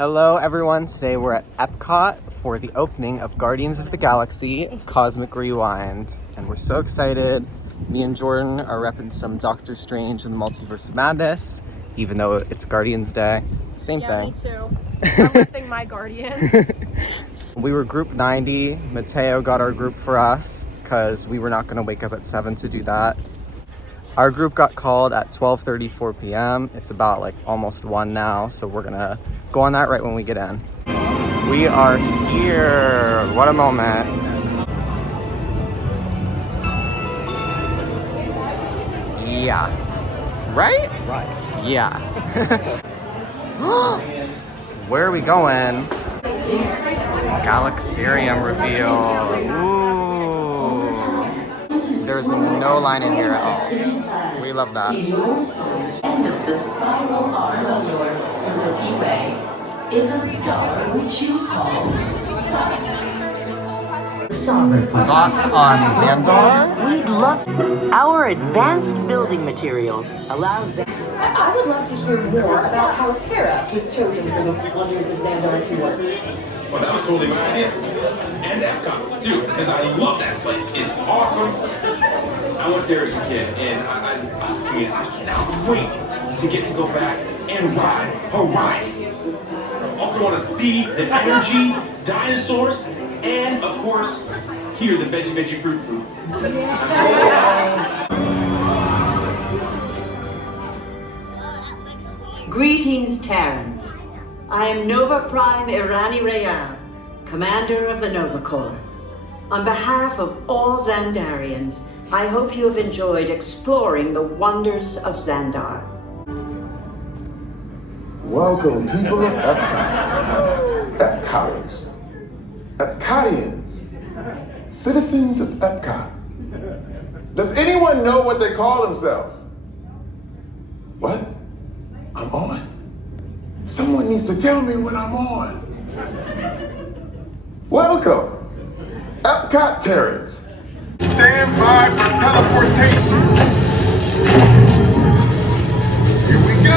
Hello everyone, today we're at EPCOT for the opening of Guardians of the Galaxy Cosmic Rewind. And we're so excited. Me and Jordyn are repping some Doctor Strange and the Multiverse of Madness, even though it's Guardians Day. Same thing. Me too. I'm repping my Guardian. We were group 90. Mateo got our group for us because we were not going to wake up at 7 to do that. Our group got called at 12:34 p.m. It's about like almost 1 now, so we're gonna go on that right when we get in. We are here. What a moment. Yeah. Right? Right. Yeah. Where are we going? Galaxarium reveal. Ooh. There's no line in here at all. We love that. End of the spiral arm of your Milky Way is a star which you call Sun. Thoughts on Xandar? We'd love our advanced building materials allow I would love to hear more about how Terra was chosen for this Wonders of Xandar to work. Well, that was totally my idea. And EPCOT, too, because I love that place. It's awesome. I went there as a kid, and I mean, I cannot wait to get to go back and ride Horizons. I also want to see the energy, dinosaurs, and, of course, hear the veggie fruit. Greetings, Terrans. I am Nova Prime Irani Rayan, commander of the Nova Corps. On behalf of all Xandarians, I hope you have enjoyed exploring the wonders of Xandar. Welcome, people of EPCOT. EPCOTers. EPCOTians. Citizens of EPCOT. Does anyone know what they call themselves? What? I'm on? Someone needs to tell me when I'm on. Welcome, EPCOT Terrans. Stand by for teleportation. Here we go.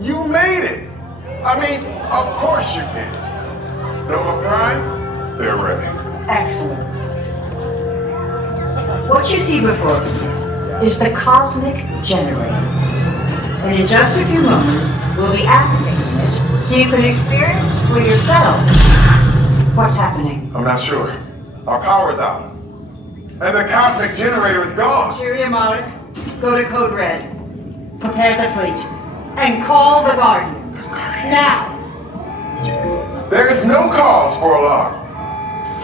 You made it. I mean, of course you did. Nova Prime, they're ready. Excellent. What you see before you is the Cosmic Generator. And in just a few moments, we'll be activating it so you can experience for yourself what's happening. I'm not sure. Our power's out. And the Cosmic Generator is gone. Cheerio, Mark. Go to Code Red. Prepare the fleet. And call the Guardians. Now! There's no cause for alarm.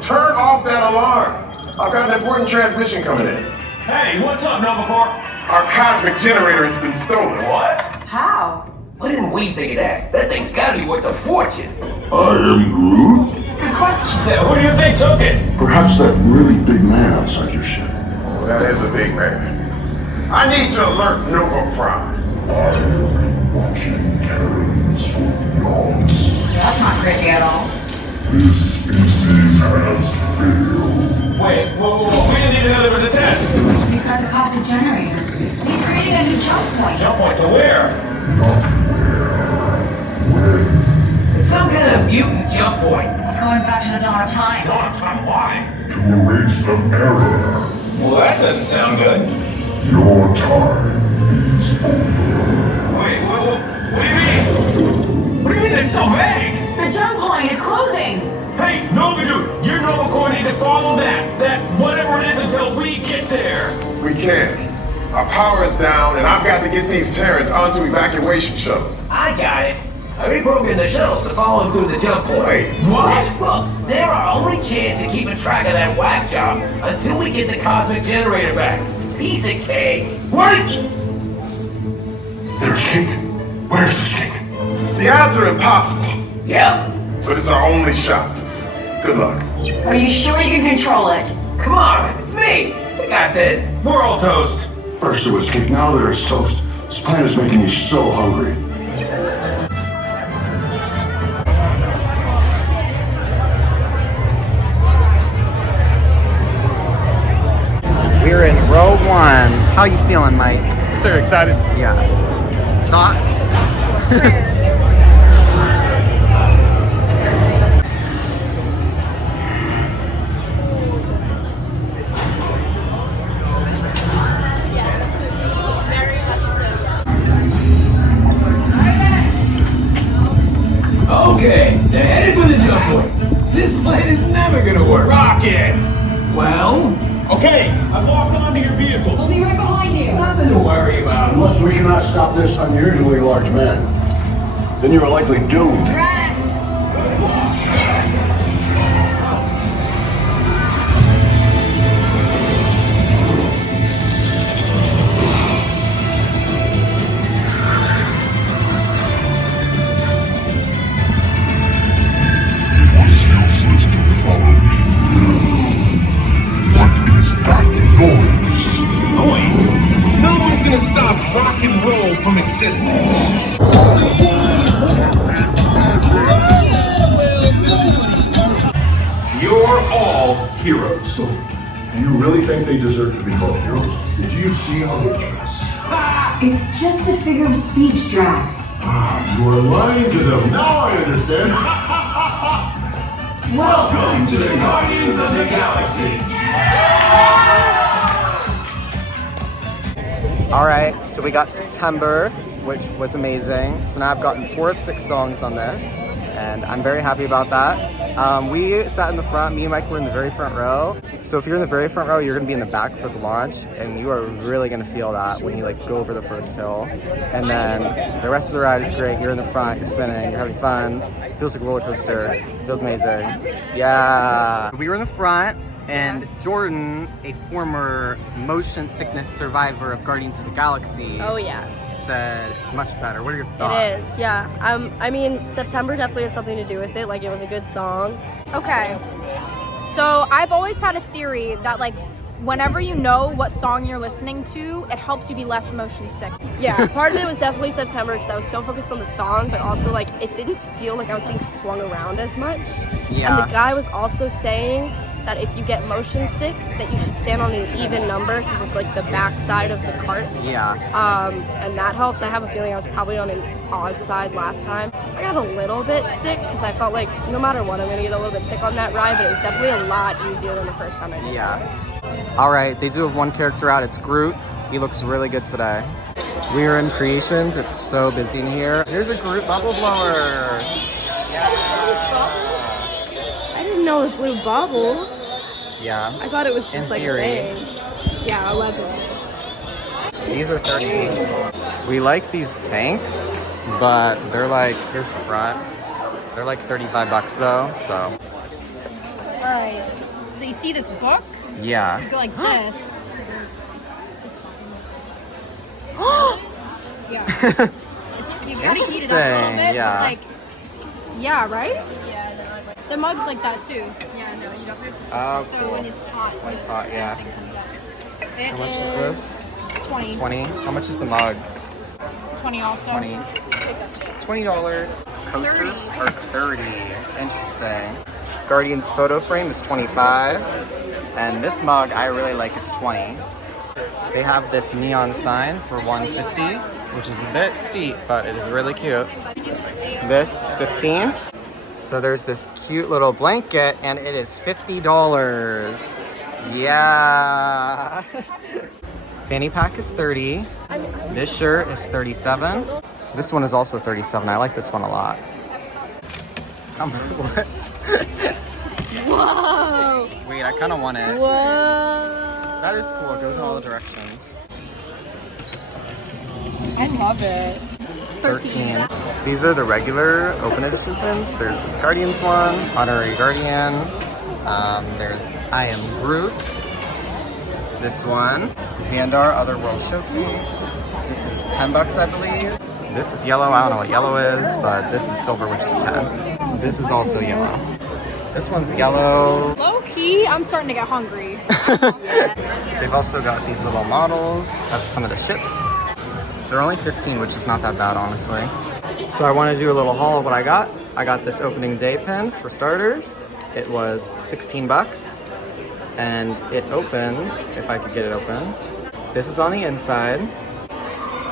Turn off that alarm. I've got an important transmission coming in. Hey, what's up, Nova Corps? Our Cosmic Generator has been stolen. What? How? Why didn't we think of that? That thing's gotta be worth a fortune. I am Groot? Good question. Yeah, who do you think took it? Perhaps that really big man outside your ship. Oh, that is a big man. I need to alert Nova Prime. I am watching Terrans for beyonds. That's not creepy at all. This species has failed. Wait, whoa, we didn't even know there was a test. He's got the Cosmic Generator. He's creating a new jump point. Jump point to where? Not where. When. It's some kind of mutant jump point. It's going back to the dawn of time. Dawn of time, why? To erase an error. Well, that doesn't sound good. Your time is over. Wait, what do you mean? What do you mean it's so vague? The jump point is closing. Hey, Nova Dude, you're Nova Corps need to follow that whatever it is until we get there. We can't. Our power is down, and I've got to get these Terrans onto evacuation shuttles. I got it. I reprogrammed the shuttles to follow him through the jump point. Wait, What? Look, they're our only chance of keeping track of that whack job until we get the Cosmic Generator back. Piece of cake. Wait! There's cake. Where's this cake? the odds are impossible, Yep. but it's our only shot. Good luck. Are you sure you can control it? Come on, it's me. We got this. We're all toast. First it was cake, now there's toast. This planet is making me so hungry. We're in row 1. How you feeling, Mike? So excited. Yeah. Thoughts? Okay, they're headed for the jump point. This plan is never gonna work. Rocket! Well, Okay, I've locked onto your vehicles. We'll be right behind you. nothing to worry about. Unless we cannot stop this unusually large man, then you are likely doomed. It was useless to follow me. What is that noise? Noise? No one's gonna stop rock and roll from existing. You're all heroes. Do you really think they deserve to be called heroes? Did you see how they dress? It's just a figure of speech, Drax. Ah, you are lying to them. Now I understand. Welcome to the Guardians of the Galaxy. Alright, so we got September, which was amazing. So now I've gotten 4 of 6 songs on this, and I'm very happy about that. We sat in the front, me and Mike were in the very front row. So if you're in the very front row, you're gonna be in the back for the launch, and you are really gonna feel that when you like go over the first hill. And then the rest of the ride is great. You're in the front, you're spinning, you're having fun. It feels like a roller coaster. It feels amazing. Yeah. We were in the front, and Jordyn, a former motion sickness survivor of Guardians of the Galaxy, Oh yeah. said it's much better. What are your thoughts? It is, yeah. I mean, September definitely had something to do with it. Like, it was a good song. Okay. So I've always had a theory that like whenever you know what song you're listening to, it helps you be less motion sick. Yeah, part of it was definitely September because I was so focused on the song, but also like it didn't feel like I was being swung around as much. Yeah. And the guy was also saying that if you get motion sick, that you should stand on an even number because it's like the back side of the cart. Yeah. And that helps. I have a feeling I was probably on an odd side last time. I got a little bit sick because I felt like no matter what, I'm gonna get a little bit sick on that ride, but it was definitely a lot easier than the first time I did. Yeah. All right, they do have one character out. It's Groot. He looks really good today. We are in Creations. It's so busy in here. Here's a Groot bubble blower. I didn't know it blew bubbles. Yeah. I thought it was just like a thing. Yeah, allegedly. These are 30. We like these tanks, but they're like, here's the front. They're like 35 bucks though, so. All right. So you see this book? Yeah. You go like this. Yeah. It's, you gotta heat it up a little bit. Yeah. But like, yeah, right? The mug's like that too. Yeah, no, you don't have to. Oh, So cool. when it's hot, When it's hot, yeah. everything comes up. How much is this? 20. 20. How much is the mug? 20 also. 20. $20. Coasters are 30. Interesting. Guardian's photo frame is 25. And this mug I really like is 20. They have this neon sign for 150, which is a bit steep, but it is really cute. This is 15. So there's this cute little blanket, and it is $50. Yeah. Fanny pack is 30. This shirt is 37. This one is also 37. I like this one a lot. What? Whoa! Wait, I kind of want it. Whoa! That is cool. It goes in all the directions. I love it. 13. These are the regular open edition pins. There's this Guardians one, Honorary Guardian. There's I Am Groot. This one, Xandar Otherworld Showcase. This is 10 bucks, I believe. This is yellow. I don't know what yellow is, but this is silver, which is 10. This is also yellow. This one's yellow. Low key, I'm starting to get hungry. They've also got these little models of some of the ships. They're only 15, which is not that bad, honestly. So I want to do a little haul of what I got. I got this opening day pen for starters. It was 16 bucks. And it opens, if I could get it open. This is on the inside.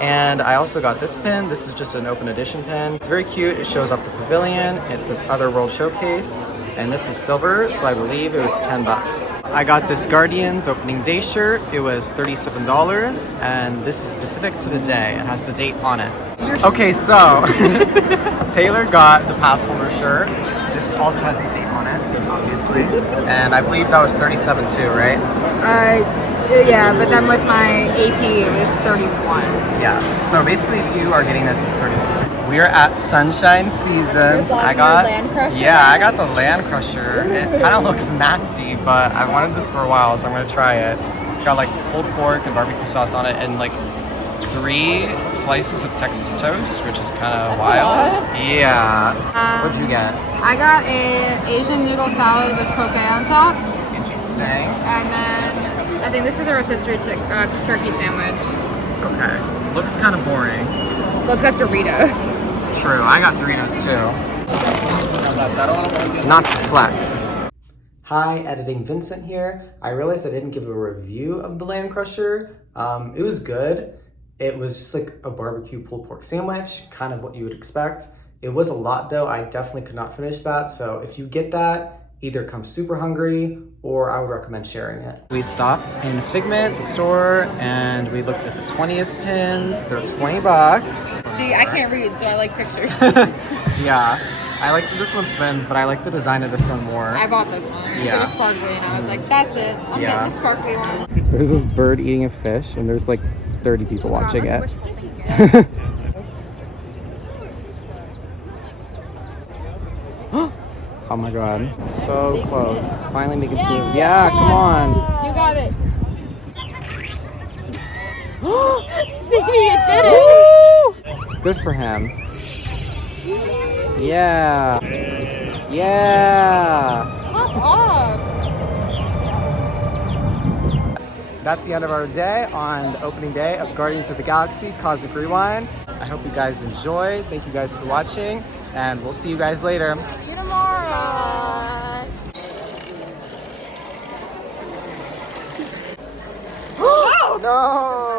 And I also got this pin. This is just an open edition pin. It's very cute. It shows off the pavilion. It says Other World Showcase. And this is silver, so I believe it was 10 bucks. I got this Guardians opening day shirt. It was $37, and this is specific to the day. It has the date on it. Okay, so Taylor got the pass holder shirt. This also has the date on it, obviously. And I believe that was 37 too, right? Yeah, but then with my AP, it was 31. Yeah, so basically if you are getting this, it's 31. We are at Sunshine Seasons. I got Land Crusher? Yeah, I got the Land Crusher. It kind of looks nasty, but I wanted this for a while, so I'm gonna try it. It's got like pulled pork and barbecue sauce on it, and like 3 slices of Texas toast, which is kind of wild. Yeah. What'd you get? I got an Asian noodle salad with croquet on top. Interesting. And then I think this is a rotisserie turkey sandwich. Okay. Looks kind of boring. Well, it's got Doritos. True, I got Doritos too. Not to flex. Hi, Editing Vincent here. I realized I didn't give a review of the Land Crusher. It was good. It was just like a barbecue pulled pork sandwich, kind of what you would expect. It was a lot though. I definitely could not finish that. So if you get that, either come super hungry or I would recommend sharing it. We stopped in Figment, the store, and we looked at the 20th pins. They're 20 bucks. See, I can't read, so I like pictures. Yeah, I like that this one spins, but I like the design of this one more. I bought this one because Yeah. it was sparkly, and I was like, that's it. I'm getting the sparkly one. There's this bird eating a fish, and there's like 30 people watching it. Oh my god. So close. Finally making moves. Yeah, come on. You got it. Sadie, it did it. Good for him. Yeah. Yeah. Pop off. That's the end of our day on the opening day of Guardians of the Galaxy Cosmic Rewind. I hope you guys enjoyed. Thank you guys for watching, and we'll see you guys later. See you tomorrow. No!